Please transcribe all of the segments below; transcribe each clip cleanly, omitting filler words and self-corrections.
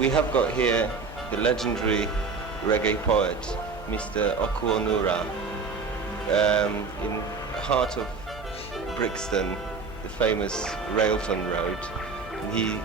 we have got here the legendary reggae poet, Mr. Oku Onuora, in heart of Brixton, the famous Railton Road. He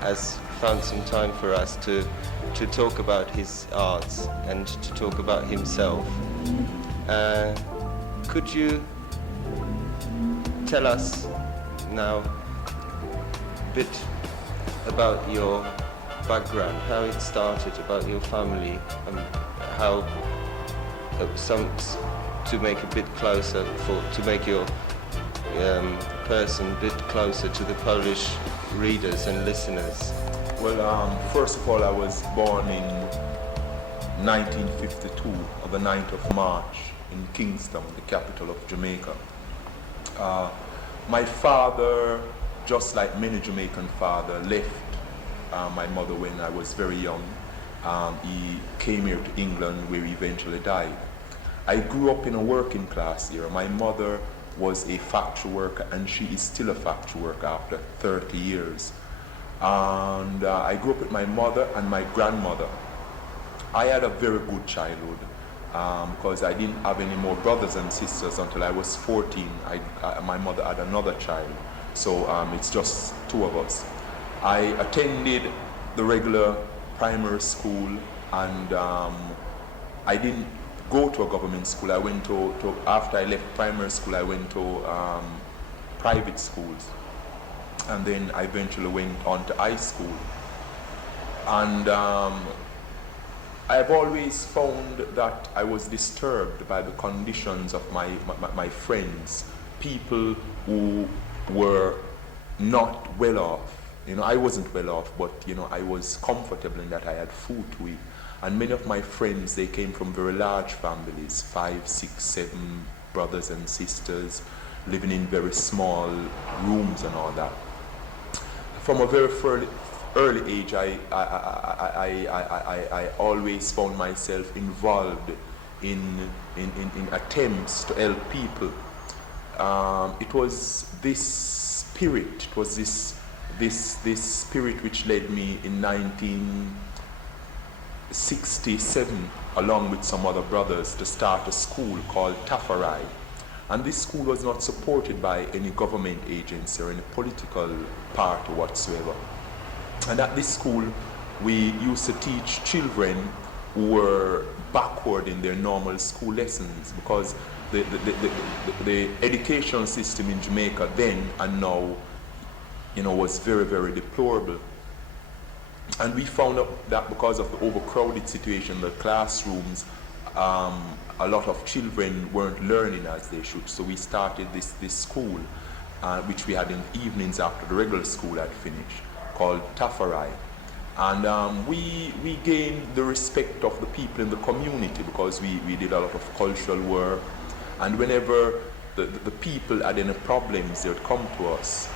has found some time for us to talk about his arts and to talk about himself. Could you tell us now a bit about your background, how it started, about your family, and how to make a bit closer, to make your person a bit closer to the Polish readers and listeners? Well, first of all, I was born in 1952, on the 9th of March, in Kingston, the capital of Jamaica. My father, just like many Jamaican fathers, left my mother when I was very young. He came here to England, where he eventually died. I grew up in a working class here. My mother was a factory worker, and she is still a factory worker after 30 years. And I grew up with my mother and my grandmother. I had a very good childhood because I didn't have any more brothers and sisters until I was 14. My mother had another child, so it's just two of us. I attended the regular primary school, and I didn't go to a government school. I went to after I left primary school, I went to private schools, and then I eventually went on to high school. And I've always found that I was disturbed by the conditions of my friends, people who were not well off. You know, I wasn't well off, but you know, I was comfortable in that I had food to eat. And many of my friends, they came from very large families, 5, 6, 7 brothers and sisters, living in very small rooms and all that. From a very early age, I always found myself involved in attempts to help people. It was this spirit, it was this spirit which led me in 1967, along with some other brothers, to start a school called Tafarai. And this school was not supported by any government agency or any political party whatsoever. And at this school, we used to teach children who were backward in their normal school lessons, because the educational system in Jamaica then and now, you know, was very, very deplorable. And we found out that because of the overcrowded situation in the classrooms, a lot of children weren't learning as they should. So we started this school, which we had in the evenings after the regular school had finished, called Tafarai. And we gained the respect of the people in the community, because we did a lot of cultural work. And whenever the people had any problems, they would come to us.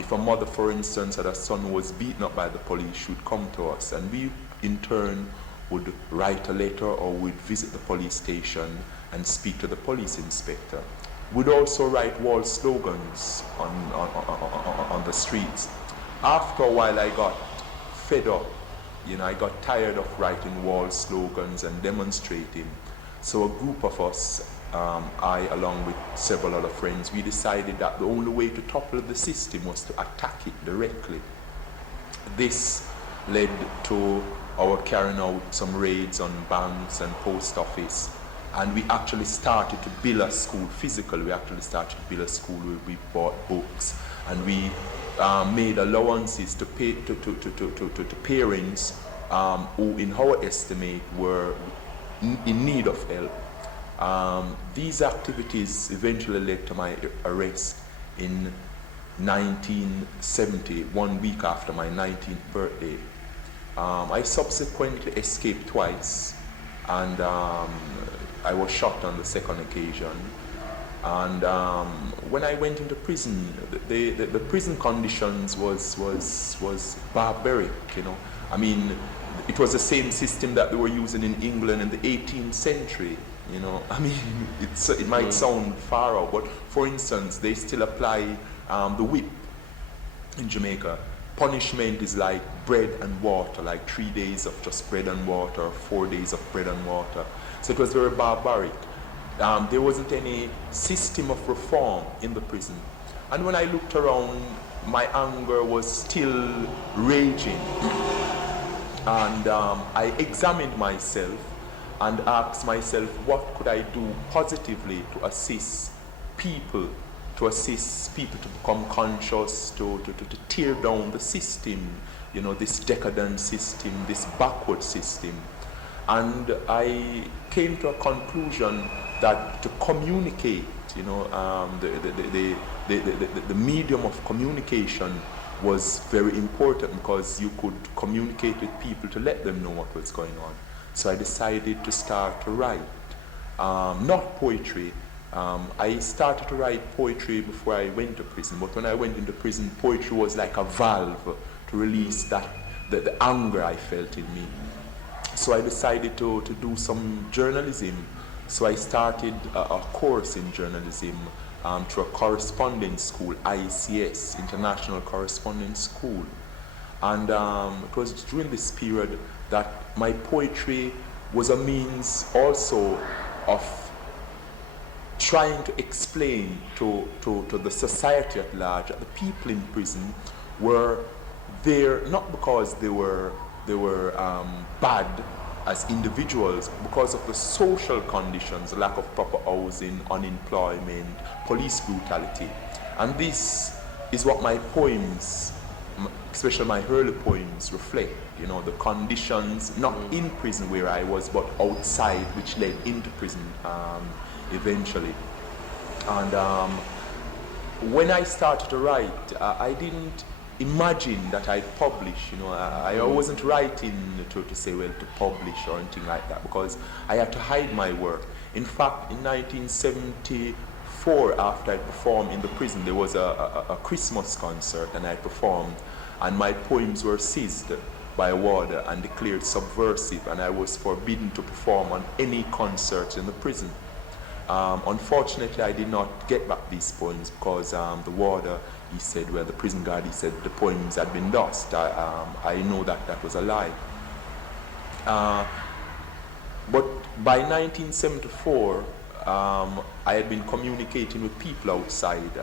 If a mother, for instance, had a son who was beaten up by the police, she would come to us, and we in turn would write a letter or would visit the police station and speak to the police inspector. We'd also write wall slogans on the streets. After a while, I got fed up. You know, I got tired of writing wall slogans and demonstrating. So a group of us, I along with several other friends, we decided that the only way to topple the system was to attack it directly. This led to our carrying out some raids on banks and post office, and we actually started to build a school physically. We actually started to build a school where we bought books, and we made allowances to pay to parents who, in our estimate, were in need of help. These activities eventually led to my arrest in 1970, 1 week after my 19th birthday. I subsequently escaped twice, and I was shot on the second occasion. And when I went into prison, the prison conditions was barbaric, you know. I mean, it was the same system that they were using in England in the 18th century. You know, I mean, it might sound far out, but for instance, they still apply the whip in Jamaica. punishment is like bread and water, like 3 days of just bread and water, or 4 days of bread and water. So it was very barbaric. There wasn't any system of reform in the prison. And when I looked around, my anger was still raging. And I examined myself and asked myself, what could I do positively to assist people to become conscious, to tear down the system, this decadent system, this backward system. And I came to a conclusion that to communicate, the medium of communication was very important, because you could communicate with people to let them know what was going on. So I decided to start to write, not poetry. I started to write poetry before I went to prison, but when I went into prison, poetry was like a valve to release the anger I felt in me. So I decided to do some journalism. So I started a course in journalism through a correspondence school, ICS, International Correspondence School. And it was during this period that my poetry was a means also of trying to explain to the society at large that the people in prison were there not because they were bad as individuals, because of the social conditions, lack of proper housing, unemployment, police brutality. And this is what my poems, especially my early poems, reflect. The conditions, not in prison where I was, but outside, which led into prison eventually. And when I started to write, I didn't imagine that I'd publish. I wasn't writing to say, well, to publish or anything like that, because I had to hide my work. In fact, in 1974, after I performed in the prison, there was a Christmas concert, and I performed, and my poems were seized by a warder and declared subversive, and I was forbidden to perform on any concerts in the prison. Unfortunately, I did not get back these poems because the warder, he said, well, the prison guard, he said the poems had been lost. I know that was a lie. But by 1974, I had been communicating with people outside.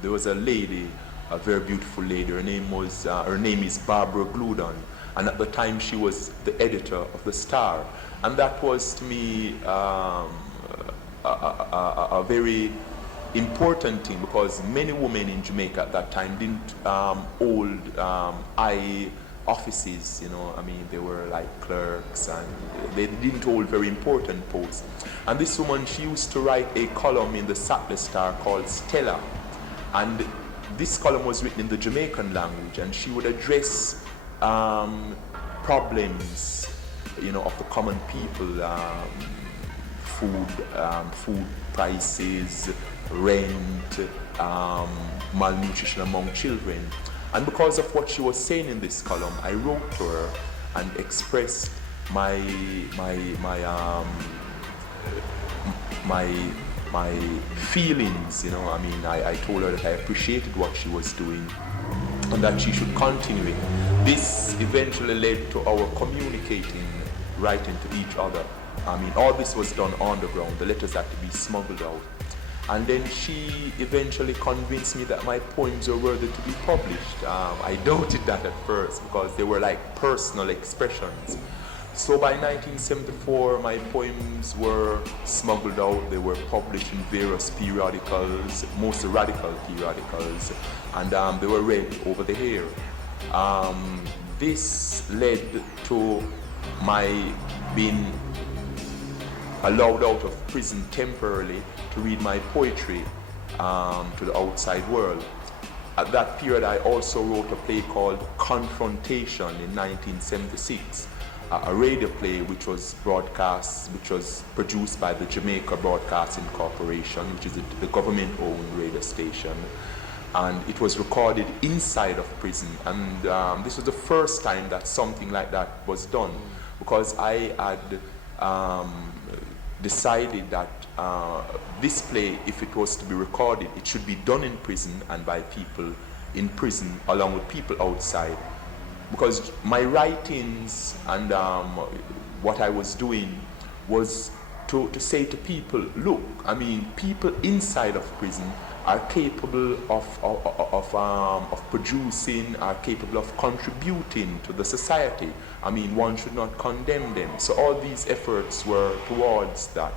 There was a lady, a very beautiful lady. Her name is Barbara Gludon, and at the time she was the editor of the Star, and that was to me a very important thing, because many women in Jamaica at that time didn't hold high offices, they were like clerks, and they didn't hold very important posts. And this woman, she used to write a column in the Saturday Star called Stella, and this column was written in the Jamaican language, and she would address problems, of the common people, food prices, rent, malnutrition among children. And because of what she was saying in this column, I wrote to her and expressed my feelings. I told her that I appreciated what she was doing and that she should continue it. This eventually led to our communicating, writing to each other. All this was done on the ground. The letters had to be smuggled out. And then she eventually convinced me that my poems were worthy to be published. I doubted that at first, because they were like personal expressions. So by 1974, my poems were smuggled out. They were published in various periodicals, mostly radical periodicals, and they were read over the air. This led to my being allowed out of prison temporarily to read my poetry to the outside world. At that period, I also wrote a play called Confrontation in 1976, a radio play which was produced by the Jamaica Broadcasting Corporation, which is the government-owned radio station. And it was recorded inside of prison. And this was the first time that something like that was done, because I had decided that this play, if it was to be recorded, it should be done in prison and by people in prison along with people outside, because my writings and what I was doing was to say to people, look, I mean, people inside of prison are capable of producing, are capable of contributing to the society. I mean, one should not condemn them. So all these efforts were towards that.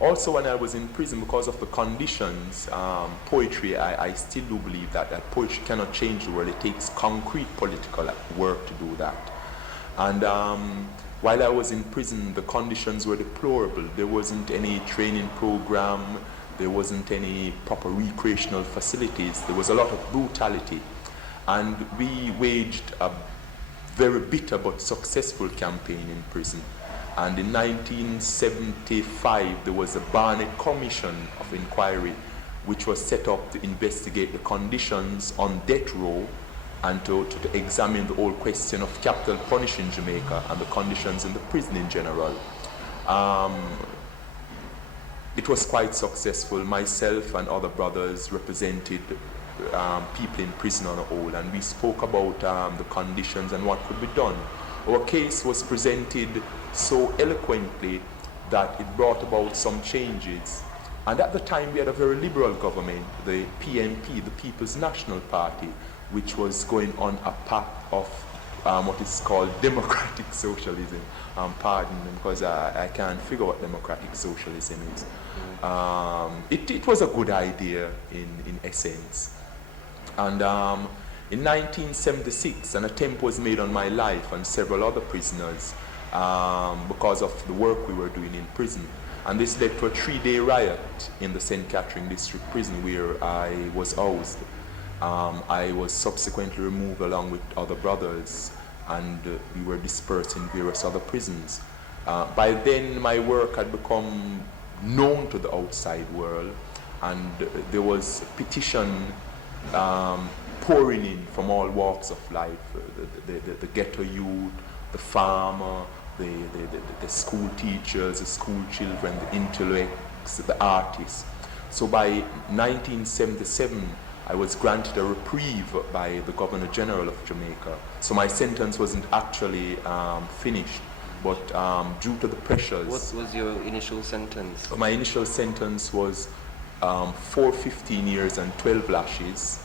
Also, when I was in prison, because of the conditions, poetry, I still do believe that poetry cannot change the world. It takes concrete political work to do that. And while I was in prison, the conditions were deplorable. There wasn't any training program. There wasn't any proper recreational facilities. There was a lot of brutality. And we waged a very bitter but successful campaign in prison. And in 1975, there was a Barnett Commission of Inquiry, which was set up to investigate the conditions on death row and to examine the whole question of capital punishment in Jamaica and the conditions in the prison in general. It was quite successful. Myself and other brothers represented people in prison on the whole, and we spoke about the conditions and what could be done. Our case was presented so eloquently that it brought about some changes. And at the time we had a very liberal government, the PNP, the People's National Party, which was going on a path of what is called democratic socialism. Pardon me, because I can't figure what democratic socialism is. It was a good idea in essence. And in 1976, an attempt was made on my life and several other prisoners because of the work we were doing in prison. And this led to a 3-day riot in the St. Catherine District Prison where I was housed. I was subsequently removed along with other brothers, and we were dispersed in various other prisons. By then, my work had become known to the outside world, and there was petition pouring in from all walks of life, the ghetto youth, the farmer, the school teachers, the school children, the intellects, the artists. So by 1977, I was granted a reprieve by the Governor General of Jamaica. So my sentence wasn't actually finished, but due to the pressures. What was your initial sentence? My initial sentence was 4 15 years and 12 lashes.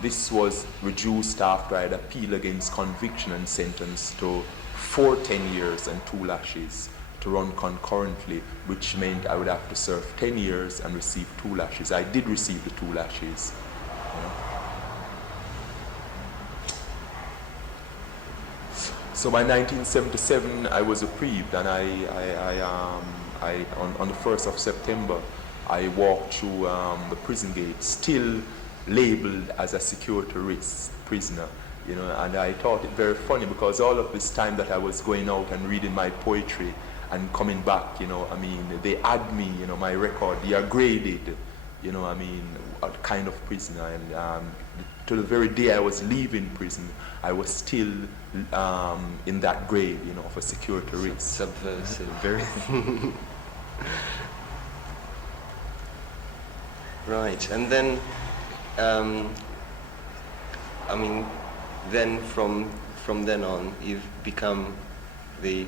This was reduced after I had appealed against conviction and sentenced to 4 10 years and 2 lashes to run concurrently, which meant I would have to serve 10 years and receive 2 lashes. I did receive the 2 lashes. So by 1977, I was reprieved, and on the 1st of September, I walked through the prison gate, still labeled as a security risk prisoner. You know, and I thought it very funny because all of this time that I was going out and reading my poetry and coming back, you know, I mean, they add me, you know, my record, they are graded, you know, I mean, a kind of prisoner. And to the very day I was leaving prison, I was still in that grade, you know, of a security risk. Subversive, very. Right, and then, I mean, then from then on, you've become the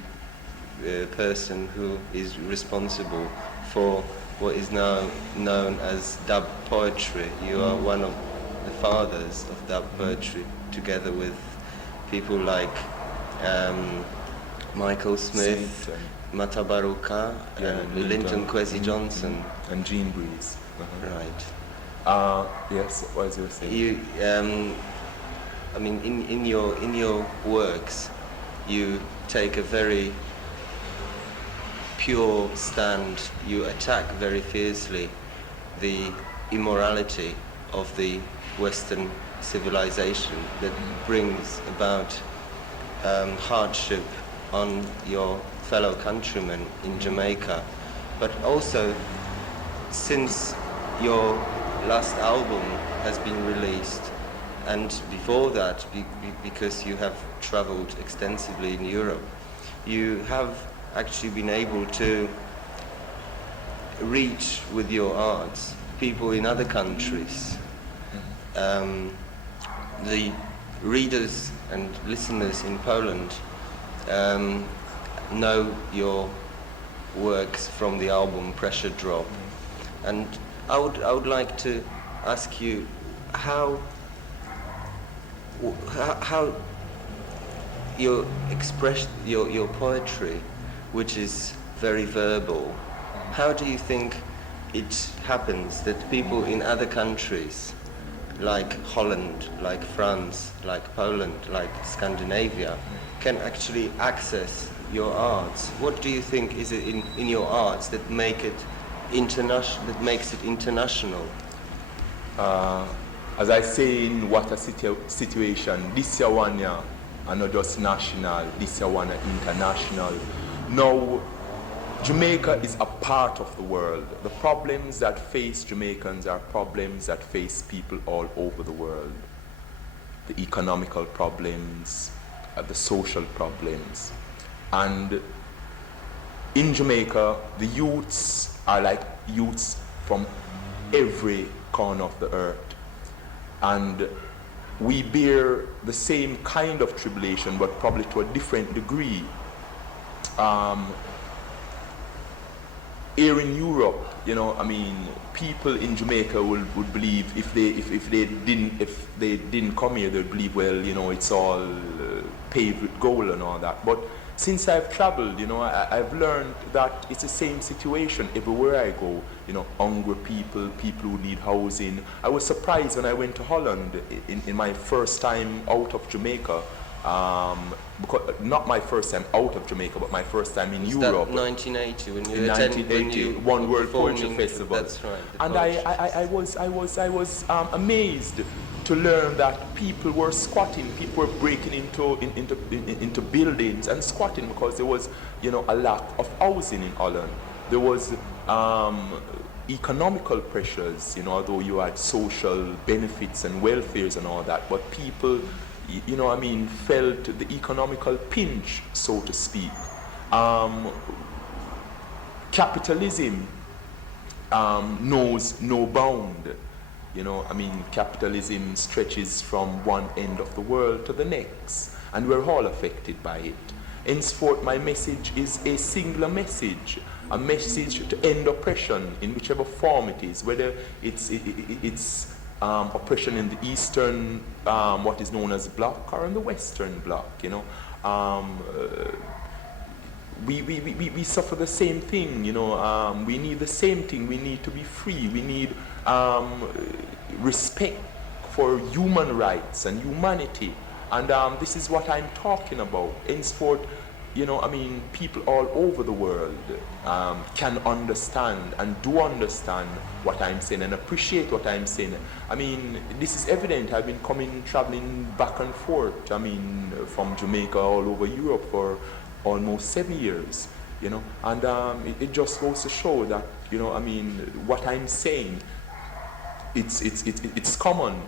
person who is responsible for what is now known as dub poetry. You are one of the fathers of dub poetry, together with people like Michael Smith, Matabaruka, Linton Kwesi Johnson, and Jean Breeze. Right. Yes, what was you saying? You, I mean, in your works, you take a very pure stand. You attack very fiercely the immorality of the Western civilization that brings about hardship on your fellow countrymen in Jamaica. But also, since your last album has been released, and before that, because you have traveled extensively in Europe, you have actually been able to reach with your art people in other countries. the readers and listeners in Poland know your works from the album Pressure Drop, and I would like to ask you how your your poetry, which is very verbal, how do you think it happens that people in other countries, like Holland, like France, like Poland, like Scandinavia, can actually access your arts? What do you think is it in your arts that makes it international? As I say in what a situation, this year one year, and not just national, this year one international. Now, Jamaica is a part of the world. The problems that face Jamaicans are problems that face people all over the world. The economical problems, the social problems. And in Jamaica, the youths are like youths from every corner of the earth. And we bear the same kind of tribulation, but probably to a different degree. Here in Europe, you know, I mean, people in Jamaica would believe if they didn't come here, they'd believe, well, you know, it's all paved with gold and all that. But since I've traveled, you know, I've learned that it's the same situation everywhere I go. You know, hungry people, people who need housing. I was surprised when I went to Holland in my first time out of Jamaica. Because not my first time out of Jamaica, but my first time in Europe. That 1980 when you in 1980, One World Poetry Festival. That's right. And I was amazed to learn that people were squatting, people were breaking into buildings and squatting because there was, you know, a lack of housing in Holland. There was economical pressures, you know, although you had social benefits and welfares and all that, but people, you know, I mean, felt the economical pinch, so to speak. Capitalism knows no bound. You know, I mean, capitalism stretches from one end of the world to the next, and we're all affected by it. Henceforth, my message is a singular message, a message to end oppression in whichever form it is, whether it's oppression in the eastern, what is known as bloc, or in the western bloc, you know. We suffer the same thing, you know. We need the same thing. We need to be free. We need respect for human rights and humanity. And this is what I'm talking about. Henceforth, you know, I mean, people all over the world can understand and do understand what I'm saying and appreciate what I'm saying. I mean, this is evident. I've been traveling back and forth, I mean, from Jamaica all over Europe for almost 7 years, you know, and it just goes to show that, you know, I mean, what I'm saying, it's common.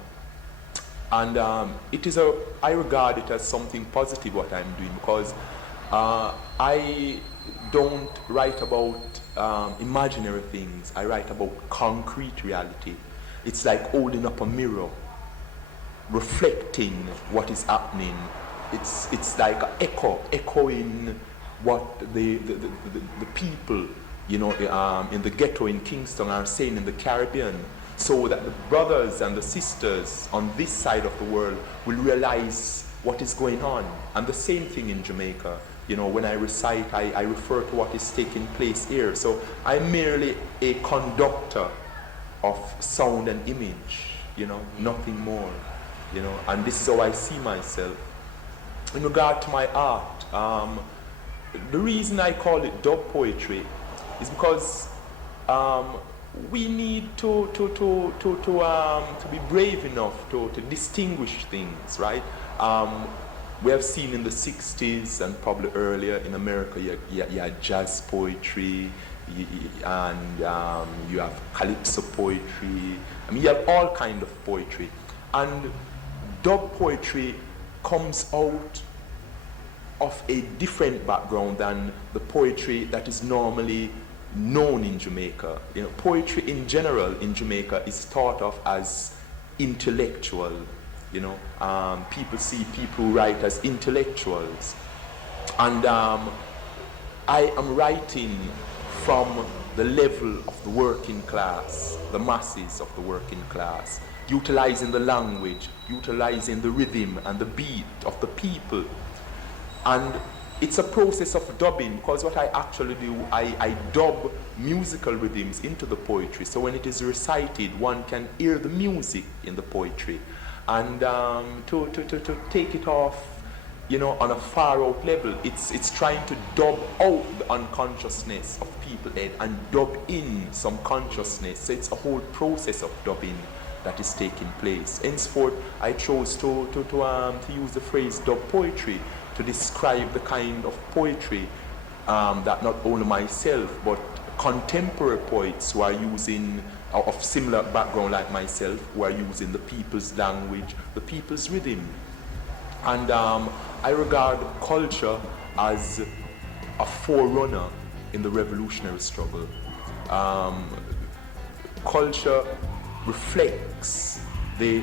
And I regard it as something positive what I'm doing, because I don't write about imaginary things. I write about concrete reality. It's like holding up a mirror, reflecting what is happening. It's like an echoing what the people, you know, in the ghetto in Kingston are saying in the Caribbean, so that the brothers and the sisters on this side of the world will realize what is going on. And the same thing in Jamaica. You know, when I recite, I refer to what is taking place here. So I'm merely a conductor of sound and image, you know, nothing more, you know, and this is how I see myself. In regard to my art, the reason I call it dub poetry is because we need to be brave enough to distinguish things, right? We have seen in the 60s and probably earlier in America, you had jazz poetry, and you have calypso poetry. I mean, you have all kind of poetry. And dub poetry comes out of a different background than the poetry that is normally known in Jamaica. You know, poetry in general in Jamaica is thought of as intellectual, people see people who write as intellectuals. And I am writing from the level of the working class, the masses of the working class, utilizing the language, utilizing the rhythm and the beat of the people. And it's a process of dubbing, because what I actually do, I dub musical rhythms into the poetry. So when it is recited, one can hear the music in the poetry. And to take it off, on a far out level, it's trying to dub out the unconsciousness of people and dub in some consciousness. So it's a whole process of dubbing that is taking place. Henceforth, I chose to use the phrase dub poetry to describe the kind of poetry that not only myself but contemporary poets who are using, of similar background like myself, who are using the people's language, the people's rhythm. And I regard culture as a forerunner in the revolutionary struggle. Culture reflects the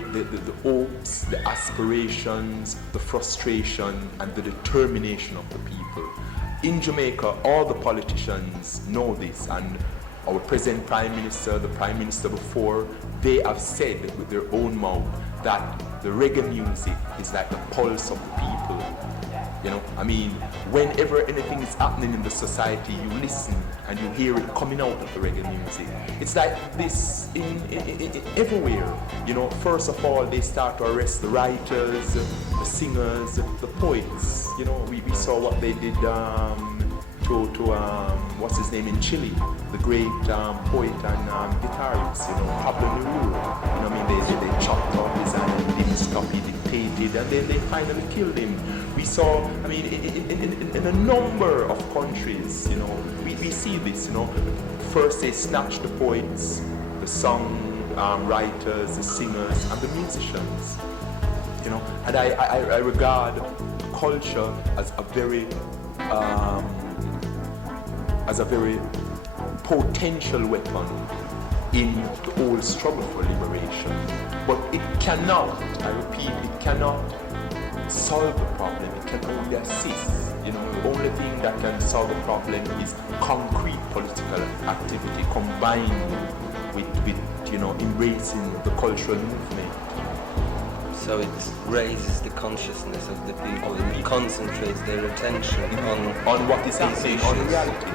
hopes, the aspirations, the frustration, and the determination of the people. In Jamaica, all the politicians know this, and our present Prime Minister, the Prime Minister before, they have said with their own mouth that the reggae music is like the pulse of the people. Whenever anything is happening in the society, you listen and you hear it coming out of the reggae music. It's like this in everywhere. First of all, they start to arrest the writers, the singers, the poets. We saw what they did to what's his name in Chile, the great poet and guitarist, Pablo Neruda. They chopped off his hand, didn't stop, he dictated, and then they finally killed him. We saw, in a number of countries, we see this, First they snatch the poets, the song writers, the singers, and the musicians, And I regard culture as a very potential weapon in the whole struggle for liberation. But it cannot, I repeat, it cannot solve the problem. It can only assist. The only thing that can solve the problem is concrete political activity combined with embracing the cultural movement. So it raises the consciousness of the people and concentrates their attention on what is happening, on reality.